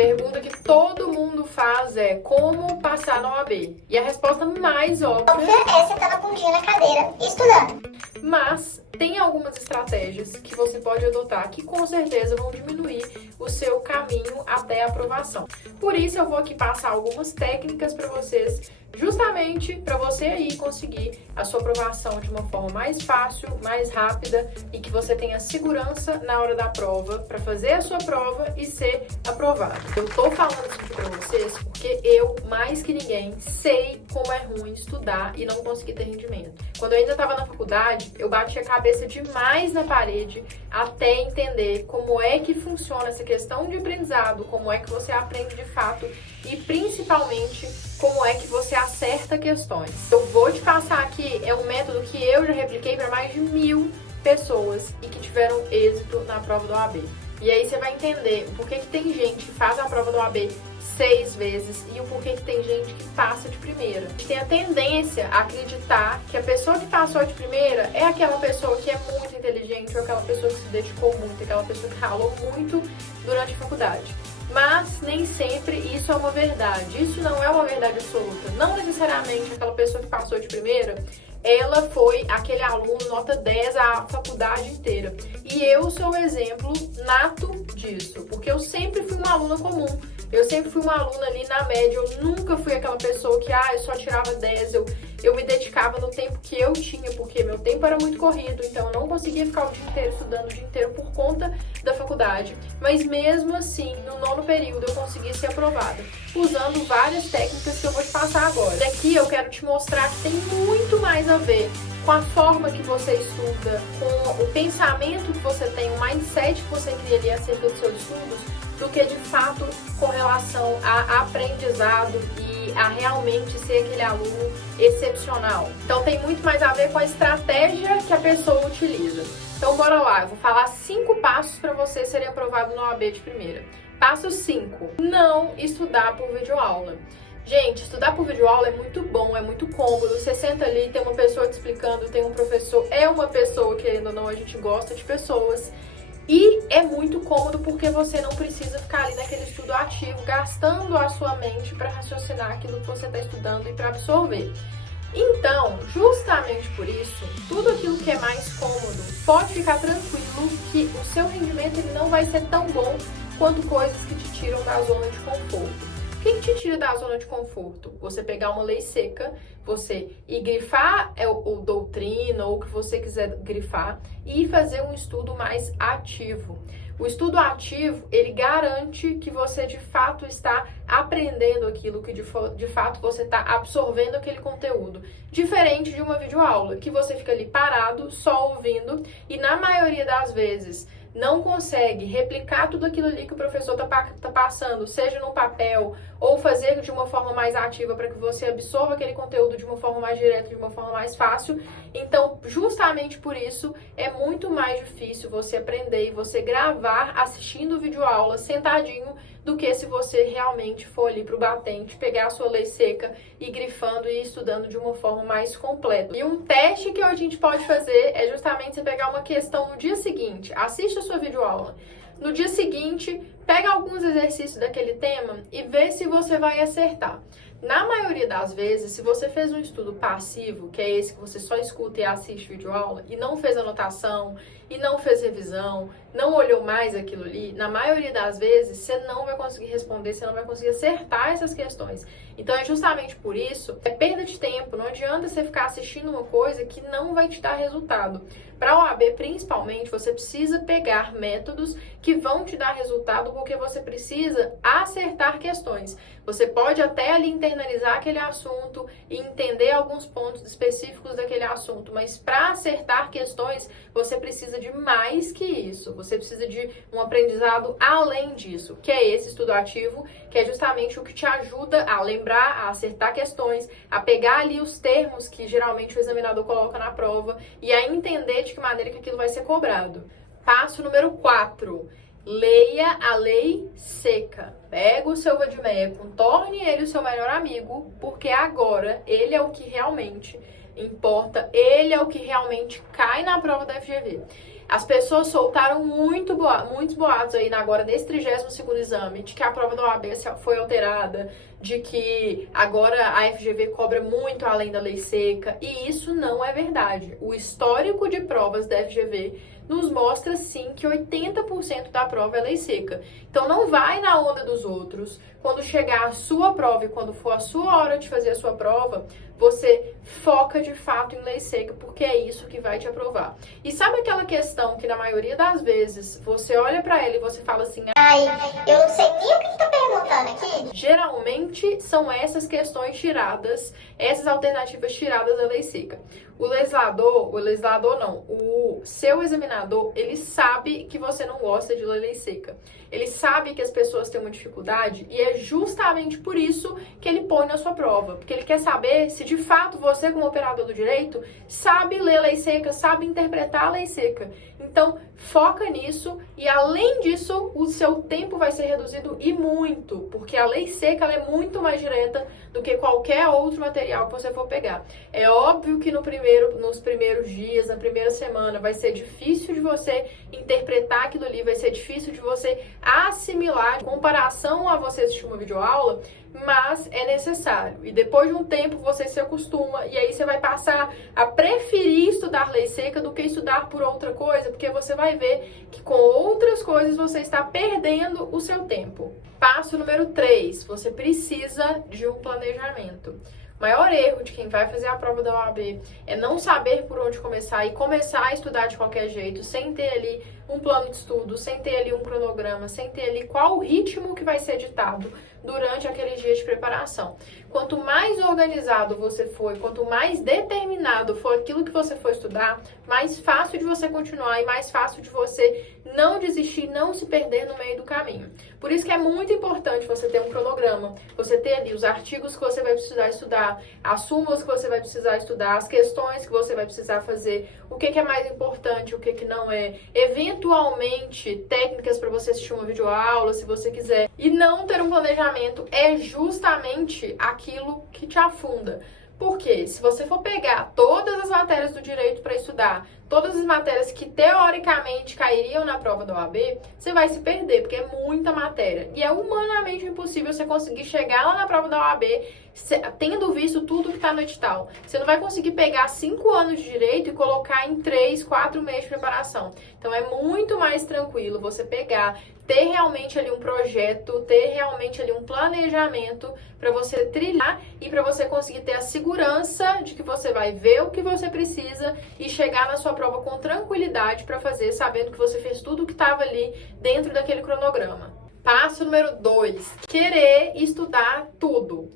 Pergunta que todo mundo faz é como passar na OAB? E a resposta mais óbvia é sentar na bundinha na cadeira e estudando. Mas tem algumas estratégias que você pode adotar que com certeza vão diminuir o seu caminho até a aprovação. Por isso eu vou aqui passar algumas técnicas para vocês, justamente para você aí conseguir a sua aprovação de uma forma mais fácil, mais rápida e que você tenha segurança na hora da prova para fazer a sua prova e ser aprovado. Eu tô falando isso aqui para vocês porque eu, mais que ninguém, sei como é ruim estudar e não conseguir ter rendimento. Quando eu ainda estava na faculdade, eu bati a cabeça demais na parede até entender como é que funciona essa questão de aprendizado, como é que você aprende de fato e principalmente como é que você acerta questões. Eu vou te passar aqui, é um método que eu já repliquei para mais de 1000 pessoas e que tiveram êxito na prova do OAB. E aí você vai entender o porquê que tem gente que faz a prova do OAB 6 vezes e o porquê que tem gente que passa de primeira. A gente tem a tendência a acreditar que a pessoa que passou de primeira é aquela pessoa que é muito inteligente ou aquela pessoa que se dedicou muito, aquela pessoa que ralou muito durante a faculdade. Mas nem sempre isso é uma verdade. Isso não é uma verdade absoluta. Não necessariamente aquela pessoa que passou de primeira, ela foi aquele aluno nota 10 a faculdade inteira. E eu sou o exemplo nato disso, porque eu sempre fui uma aluna comum. Eu sempre fui uma aluna ali na média, eu nunca fui aquela pessoa que, eu só tirava 10, eu me dedicava no tempo que eu tinha, porque meu tempo era muito corrido, então eu não conseguia ficar o dia inteiro estudando o dia inteiro por conta da faculdade. Mas mesmo assim, no 9º período, eu consegui ser aprovada, usando várias técnicas que eu vou te passar agora. Daqui eu quero te mostrar que tem muito mais a ver com a forma que você estuda, com o pensamento que você tem, o mindset que você cria ali acerca dos seus estudos, do que de fato com relação a aprendizado e a realmente ser aquele aluno excepcional. Então tem muito mais a ver com a estratégia que a pessoa utiliza. Então bora lá, eu vou falar 5 passos para você serem aprovado no OAB de primeira. Passo 5, não estudar por videoaula. Gente, estudar por videoaula é muito bom, é muito cômodo. Você senta ali, tem uma pessoa te explicando, tem um professor, é uma pessoa, querendo ou não, a gente gosta de pessoas. E é muito cômodo porque você não precisa ficar ali naquele estudo ativo, gastando a sua mente para raciocinar aquilo que você está estudando e para absorver. Então, justamente por isso, tudo aquilo que é mais cômodo, pode ficar tranquilo que o seu rendimento ele não vai ser tão bom quanto coisas que te tiram da zona de conforto. O que te tira da zona de conforto? Você pegar uma lei seca, você ir grifar o doutrina ou o que você quiser grifar e fazer um estudo mais ativo. O estudo ativo, ele garante que você de fato está aprendendo aquilo, que de fato você está absorvendo aquele conteúdo. Diferente de uma videoaula, que você fica ali parado, só ouvindo e na maioria das vezes não consegue replicar tudo aquilo ali que o professor tá passando, seja no papel ou fazer de uma forma mais ativa para que você absorva aquele conteúdo de uma forma mais direta, de uma forma mais fácil. Então, justamente por isso, é muito mais difícil você aprender e você gravar assistindo videoaula sentadinho do que se você realmente for ali pro batente, pegar a sua lei seca e grifando e estudando de uma forma mais completa. E um teste que a gente pode fazer é justamente você pegar uma questão no dia seguinte, assiste a sua videoaula. No dia seguinte, pega alguns exercícios daquele tema e vê se você vai acertar. Na maioria das vezes, se você fez um estudo passivo, que é esse que você só escuta e assiste videoaula, e não fez anotação, e não fez revisão, não olhou mais aquilo ali, na maioria das vezes, você não vai conseguir responder, você não vai conseguir acertar essas questões. Então, é justamente por isso, é perda de tempo, não adianta você ficar assistindo uma coisa que não vai te dar resultado. Para a OAB, principalmente, você precisa pegar métodos que vão te dar resultado, porque você precisa acertar questões. Você pode até ali internalizar aquele assunto e entender alguns pontos específicos daquele assunto, mas para acertar questões, você precisa de mais que isso. Você precisa de um aprendizado além disso, que é esse estudo ativo, que é justamente o que te ajuda a lembrar, a acertar questões, a pegar ali os termos que geralmente o examinador coloca na prova e a entender de que maneira que aquilo vai ser cobrado. Passo número 4. Leia a lei seca. Pega o seu vadimeco, torne ele o seu melhor amigo, porque agora ele é o que realmente importa, ele é o que realmente cai na prova da FGV. As pessoas soltaram muitos boatos aí agora nesse 32º exame, de que a prova da OAB foi alterada, de que agora a FGV cobra muito além da lei seca, e isso não é verdade. O histórico de provas da FGV nos mostra sim que 80% da prova é lei seca. Então não vai na onda dos outros. Quando chegar a sua prova e quando for a sua hora de fazer a sua prova, você foca de fato em lei seca, porque é isso que vai te aprovar. E sabe aquela questão que na maioria das vezes você olha pra ela e você fala assim: ai, eu não sei nem o que tá perguntando aqui. Geralmente são essas questões tiradas, essas alternativas tiradas da lei seca. O seu examinador, ele sabe que você não gosta de lei seca. Ele sabe que as pessoas têm uma dificuldade e é justamente por isso que ele põe na sua prova. Porque ele quer saber se de fato você, como operador do direito, sabe ler lei seca, sabe interpretar a lei seca. Então, foca nisso e além disso, o seu tempo vai ser reduzido e muito, porque a lei seca ela é muito mais direta do que qualquer outro material que você for pegar. É óbvio que nos primeiros dias, na primeira semana, vai ser difícil de você interpretar aquilo ali, vai ser difícil de você assimilar em comparação a você assistir uma videoaula, mas é necessário. E depois de um tempo você se acostuma e aí você vai passar a preferir estudar lei seca do que estudar por outra coisa, porque você vai ver que com outras coisas você está perdendo o seu tempo. Passo número 3, você precisa de um planejamento. O maior erro de quem vai fazer a prova da OAB é não saber por onde começar e começar a estudar de qualquer jeito, sem ter ali um plano de estudo, sem ter ali um cronograma, sem ter ali qual o ritmo que vai ser ditado durante aqueles dias de preparação. Quanto mais organizado você for, quanto mais determinado for aquilo que você for estudar, mais fácil de você continuar e mais fácil de você não desistir, não se perder no meio do caminho. Por isso que é muito importante você ter um cronograma, você ter ali os artigos que você vai precisar estudar, as súmulas que você vai precisar estudar, as questões que você vai precisar fazer, o que é mais importante, o que não é, eventualmente técnicas para você assistir uma videoaula, se você quiser. E não ter um planejamento é justamente aquilo que te afunda. Porque se você for pegar todas as matérias do direito para estudar, todas as matérias que teoricamente cairiam na prova da OAB, você vai se perder, porque é muita matéria. E é humanamente impossível você conseguir chegar lá na prova da OAB tendo visto tudo que está no edital. Você não vai conseguir pegar 5 anos de direito e colocar em 3, 4 meses de preparação. Então é muito mais tranquilo você pegar, ter realmente ali um projeto, ter realmente ali um planejamento para você trilhar e para você conseguir ter a segurança de que você vai ver o que você precisa e chegar na sua prova com tranquilidade para fazer, sabendo que você fez tudo o que estava ali dentro daquele cronograma. Passo número 2, querer estudar tudo.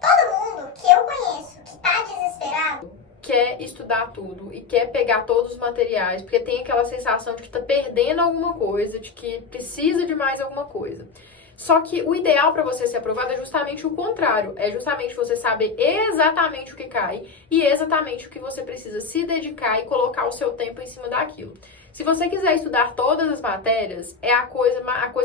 Todo mundo que eu conheço que tá desesperado quer estudar tudo e quer pegar todos os materiais, porque tem aquela sensação de que tá perdendo alguma coisa, de que precisa de mais alguma coisa. Só que o ideal para você ser aprovado é justamente o contrário, é justamente você saber exatamente o que cai e exatamente o que você precisa se dedicar e colocar o seu tempo em cima daquilo. Se você quiser estudar todas as matérias, é a coisa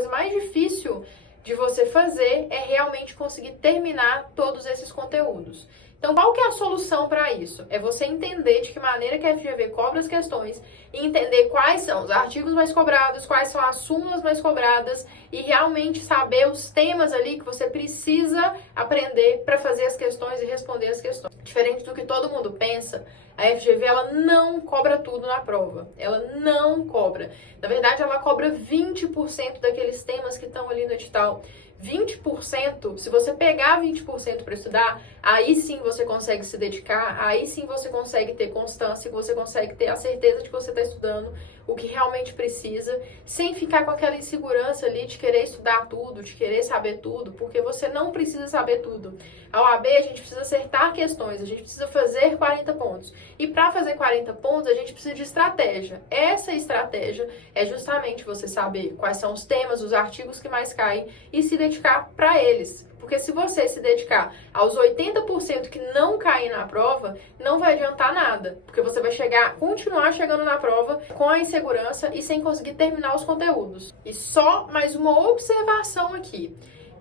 mais difícil de você fazer é realmente conseguir terminar todos esses conteúdos. Então, qual que é a solução para isso? É você entender de que maneira que a FGV cobra as questões e entender quais são os artigos mais cobrados, quais são as súmulas mais cobradas e realmente saber os temas ali que você precisa aprender para fazer as questões e responder as questões. Diferente do que todo mundo pensa, a FGV ela não cobra tudo na prova. Ela não cobra. Na verdade, ela cobra 20% daqueles temas que estão ali no edital. 20%, se você pegar 20% para estudar, aí sim você consegue se dedicar, aí sim você consegue ter constância, você consegue ter a certeza de que você está estudando o que realmente precisa, sem ficar com aquela insegurança ali de querer estudar tudo, de querer saber tudo, porque você não precisa saber tudo. A OAB, a gente precisa acertar questões, a gente precisa fazer 40 pontos. E para fazer 40 pontos, a gente precisa de estratégia. Essa estratégia é justamente você saber quais são os temas, os artigos que mais caem e se dedicar para eles. Porque se você se dedicar aos 80% que não caem na prova, não vai adiantar nada. Porque você vai continuar chegando na prova com a insegurança e sem conseguir terminar os conteúdos. E só mais uma observação aqui.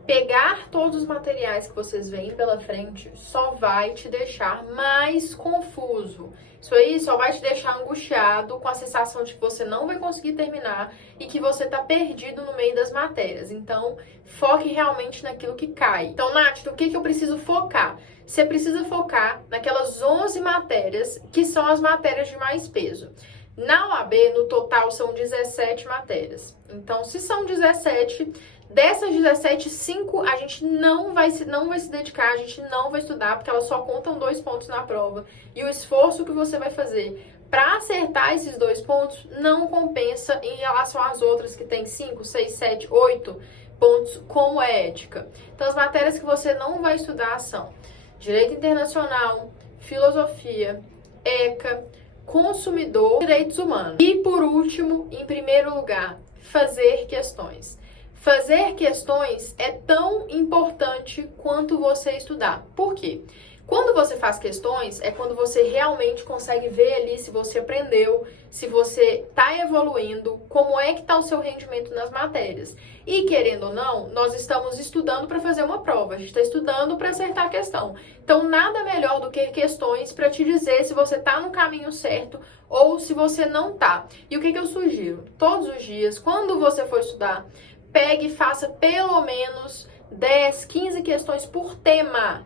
Pegar todos os materiais que vocês veem pela frente só vai te deixar mais confuso. Isso aí só vai te deixar angustiado, com a sensação de que você não vai conseguir terminar e que você tá perdido no meio das matérias. Então, foque realmente naquilo que cai. Então, Nath, o que eu preciso focar? Você precisa focar naquelas 11 matérias que são as matérias de mais peso. Na OAB, no total, são 17 matérias. Então, se são 17, dessas 17, 5 a gente não vai se dedicar, a gente não vai estudar, porque elas só contam 2 pontos na prova. E o esforço que você vai fazer para acertar esses 2 pontos não compensa em relação às outras que tem 5, 6, 7, 8 pontos, como é ética. Então, as matérias que você não vai estudar são Direito Internacional, Filosofia, ECA, Consumidor, Direitos Humanos. E, por último, em primeiro lugar, fazer questões. Fazer questões é tão importante quanto você estudar. Por quê? Quando você faz questões, é quando você realmente consegue ver ali se você aprendeu, se você está evoluindo, como é que está o seu rendimento nas matérias. E, querendo ou não, nós estamos estudando para fazer uma prova, a gente está estudando para acertar a questão. Então, nada melhor do que questões para te dizer se você está no caminho certo ou se você não está. E o que eu sugiro? Todos os dias, quando você for estudar, pegue e faça pelo menos 10, 15 questões por tema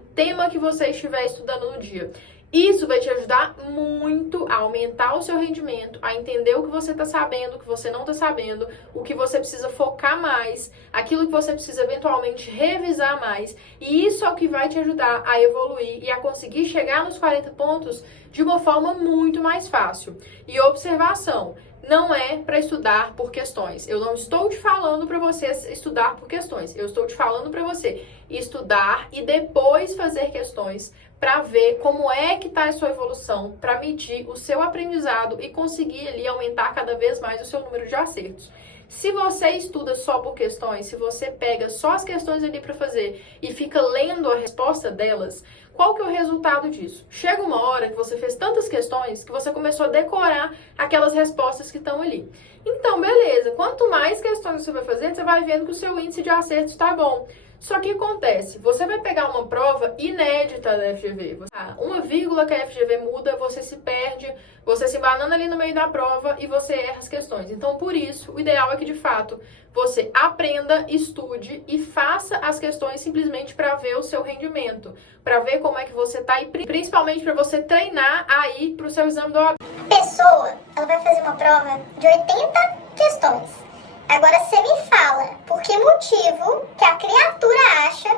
que você estiver estudando no dia. Isso vai te ajudar muito a aumentar o seu rendimento, a entender o que você está sabendo, o que você não está sabendo, o que você precisa focar mais, aquilo que você precisa eventualmente revisar mais. E isso é o que vai te ajudar a evoluir e a conseguir chegar nos 40 pontos de uma forma muito mais fácil. E observação, não é para estudar por questões. Eu não estou te falando para você estudar por questões. Eu estou te falando para você estudar e depois fazer questões para ver como é que está a sua evolução, para medir o seu aprendizado e conseguir ali aumentar cada vez mais o seu número de acertos. Se você estuda só por questões, se você pega só as questões ali para fazer e fica lendo a resposta delas, qual que é o resultado disso? Chega uma hora que você fez tantas questões que você começou a decorar aquelas respostas que estão ali. Então, beleza, quanto mais questões você vai fazer, você vai vendo que o seu índice de acertos está bom. Só que acontece, você vai pegar uma prova inédita da FGV. Uma vírgula que a FGV muda, você se perde, você se banana ali no meio da prova e você erra as questões. Então, por isso, o ideal é que, de fato, você aprenda, estude e faça as questões simplesmente para ver o seu rendimento, para ver como é que você tá e principalmente para você treinar aí para o seu exame do OAB. A pessoa, ela vai fazer uma prova de 80 questões. Agora você me fala por que motivo que a criatura acha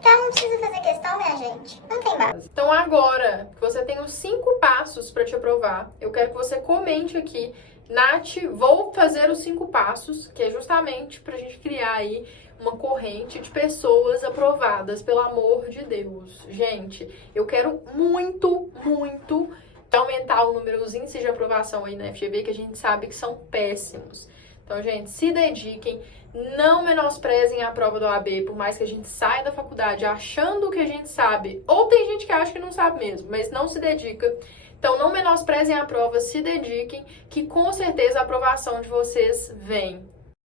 que ela não precisa fazer questão, minha gente. Não tem base. Então agora que você tem os 5 passos para te aprovar, eu quero que você comente aqui, Nath, vou fazer os 5 passos, que é justamente pra gente criar aí uma corrente de pessoas aprovadas, pelo amor de Deus. Gente, eu quero muito aumentar o número dos índices de aprovação aí na FGV, que a gente sabe que são péssimos. Então, gente, se dediquem, não menosprezem a prova do OAB, por mais que a gente saia da faculdade achando que a gente sabe, ou tem gente que acha que não sabe mesmo, mas não se dedica. Então, não menosprezem a prova, se dediquem, que com certeza a aprovação de vocês vem.